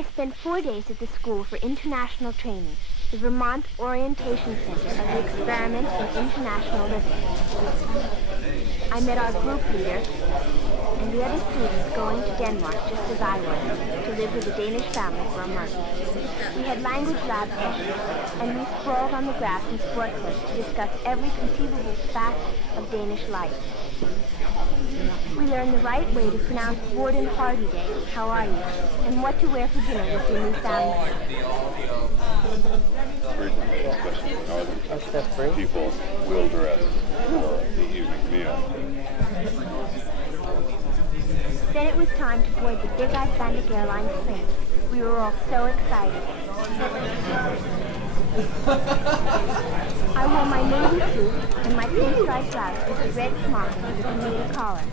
I spent 4 days at the School for International Training, the Vermont Orientation Center of the Experiment in International Living. I met our group leader and the other students going to Denmark just as I was, to live with a Danish family for a month. We had language lab sessions, and we sprawled on the grass in sport clubs to discuss every conceivable fact of Danish life. We learned the right way to pronounce Gordon Hardy Day, how are you, and what to wear for dinner with your new family. Especially people will dress for the evening meal. Then it was time to board the big Icelandic Airlines plane. We were all so excited. I wore my navy suit and my pinstriped blouse with a red smoking with a native collar.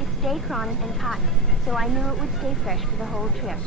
It's Dacron and cotton, so I knew it would stay fresh for the whole trip.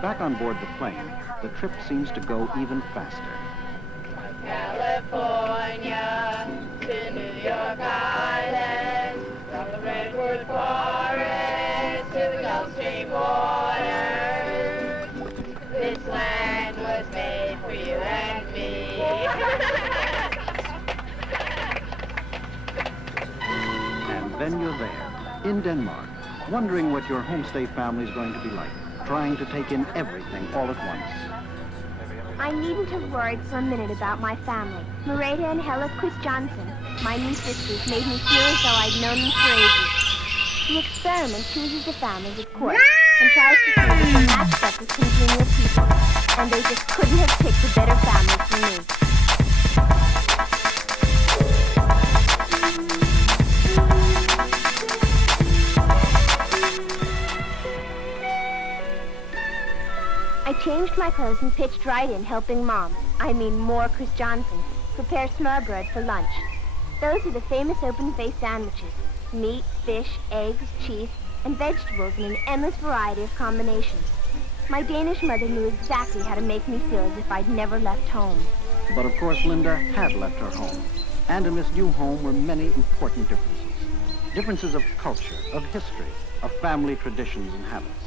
Back on board the plane, the trip seems to go even faster. California to New York Island, from the redwood forest to the Gulf Stream waters. This land was made for you and me. And then you're there, in Denmark, wondering what your homestay family's going to be like, trying to take in everything all at once. I needn't have worried for a minute about my family. Merete and Hella Christiansen, my new sisters, made me feel as though I'd known them for ages. The experiment chooses the families, of course, and tries to see if they're matched up with congenial people. And they just couldn't have picked a better family for me. I changed my clothes and pitched right in, helping Mom, more Chris Johnson, prepare smørbrød for lunch. Those are the famous open-faced sandwiches. Meat, fish, eggs, cheese, and vegetables in an endless variety of combinations. My Danish mother knew exactly how to make me feel as if I'd never left home. But of course, Linda had left her home. And in this new home were many important differences. Differences of culture, of history, of family traditions and habits.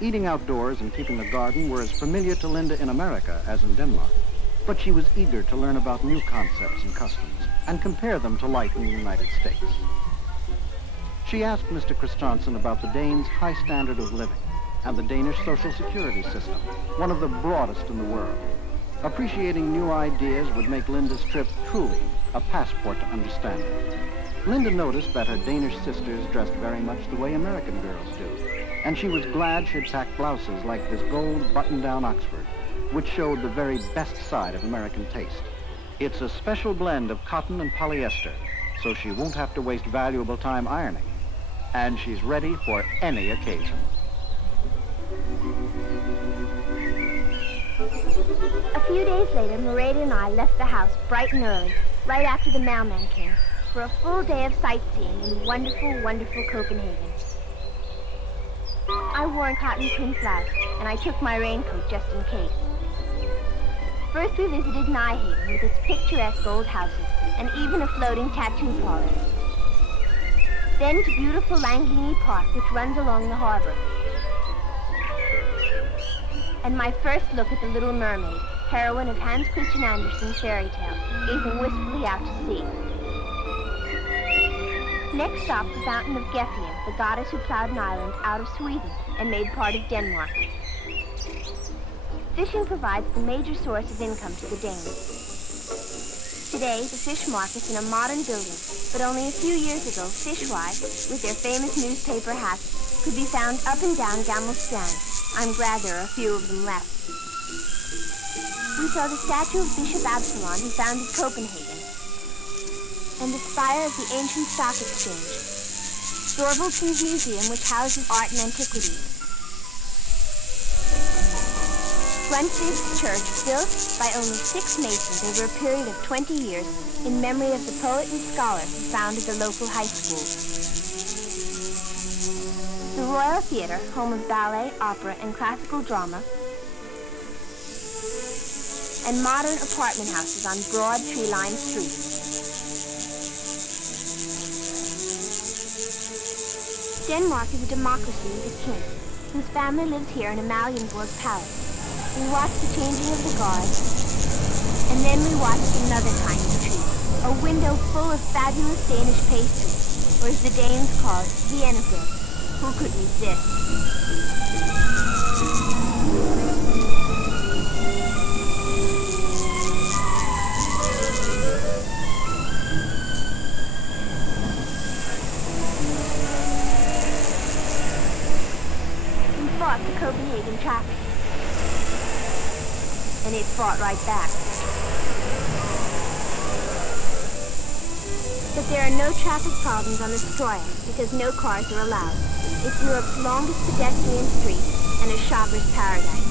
Eating outdoors and keeping a garden were as familiar to Linda in America as in Denmark. But she was eager to learn about new concepts and customs and compare them to life in the United States. She asked Mr. Christiansen about the Danes' high standard of living and the Danish social security system, one of the broadest in the world. Appreciating new ideas would make Linda's trip truly a passport to understanding. Linda noticed that her Danish sisters dressed very much the way American girls do, and she was glad she'd packed blouses like this gold button-down Oxford, which showed the very best side of American taste. It's a special blend of cotton and polyester, so she won't have to waste valuable time ironing, and she's ready for any occasion. A few days later, Merete and I left the house bright and early, right after the mailman came, for a full day of sightseeing in wonderful, wonderful Copenhagen. I wore a cotton print blouse, and I took my raincoat just in case. First we visited Nyhavn with its picturesque old houses and even a floating tattoo parlor. Then to beautiful Langley Park, which runs along the harbor. And my first look at the Little Mermaid, heroine of Hans Christian Andersen's fairy tale, gazing wistfully out to sea. Next stop, the Fountain of Gefjon, the goddess who plowed an island out of Sweden and made part of Denmark. Fishing provides the major source of income to the Danes. Today, the fish market's in a modern building, but only a few years ago, fishwives, with their famous newspaper hats, could be found up and down Gamle Strand. I'm glad there are a few of them left. We saw the statue of Bishop Absalon, who founded Copenhagen, and the spire of the ancient stock exchange, Thorvaldsen's museum, which houses art and antiquities. Brunswick Church, built by only 6 masons over a period of 20 years in memory of the poet and scholar who founded the local high school. The Royal Theatre, home of ballet, opera, and classical drama, and modern apartment houses on broad tree-lined streets. Denmark is a democracy with a king, whose family lives here in Amalienborg Palace. We watched the changing of the guards, and then we watched another kind of treat, a window full of fabulous Danish pastries, or as the Danes call it, Viennebrød. Who could resist? We fought the Copenhagen traffic. And it fought right back. But there are no traffic problems on the Stroya because no cars are allowed. It's Europe's longest pedestrian street and a shopper's paradise.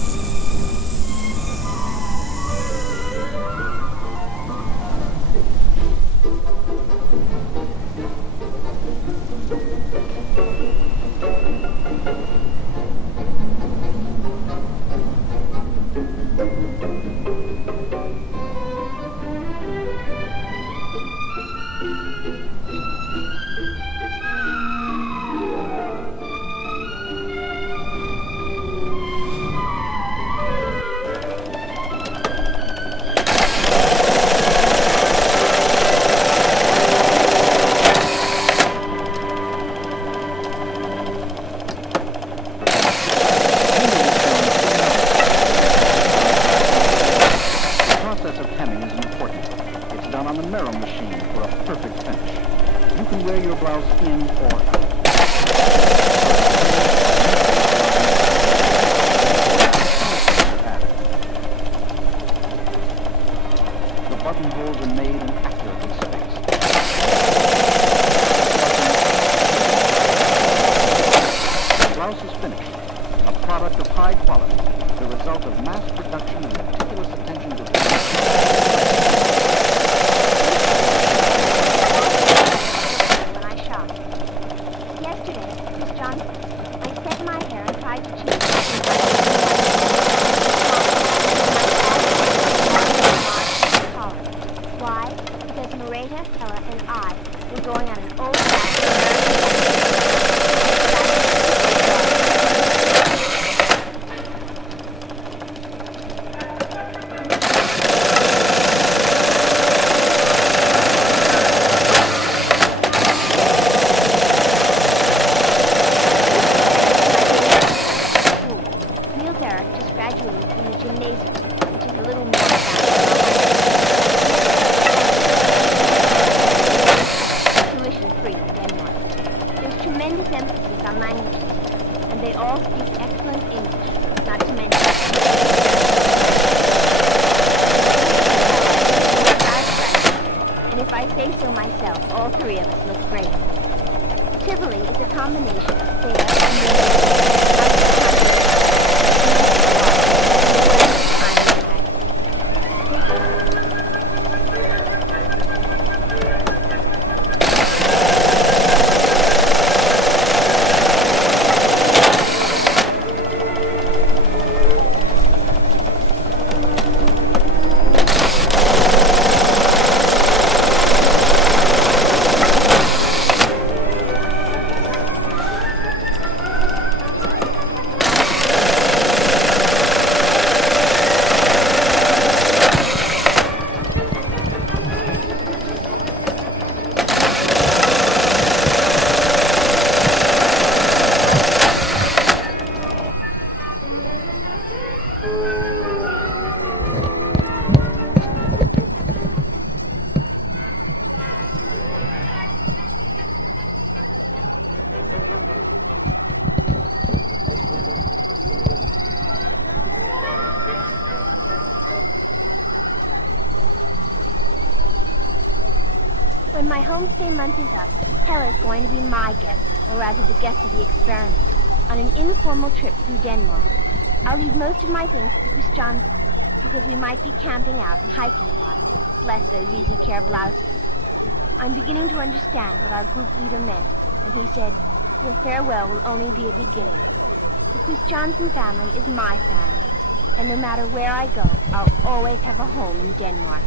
my homestay month is up, Hella's going to be my guest, or rather the guest of the experiment, on an informal trip through Denmark. I'll leave most of my things to Christian because we might be camping out and hiking a lot. Bless those easy care blouses. I'm beginning to understand what our group leader meant when he said, your farewell will only be a beginning. The Christiansen family is my family, and no matter where I go, I'll always have a home in Denmark.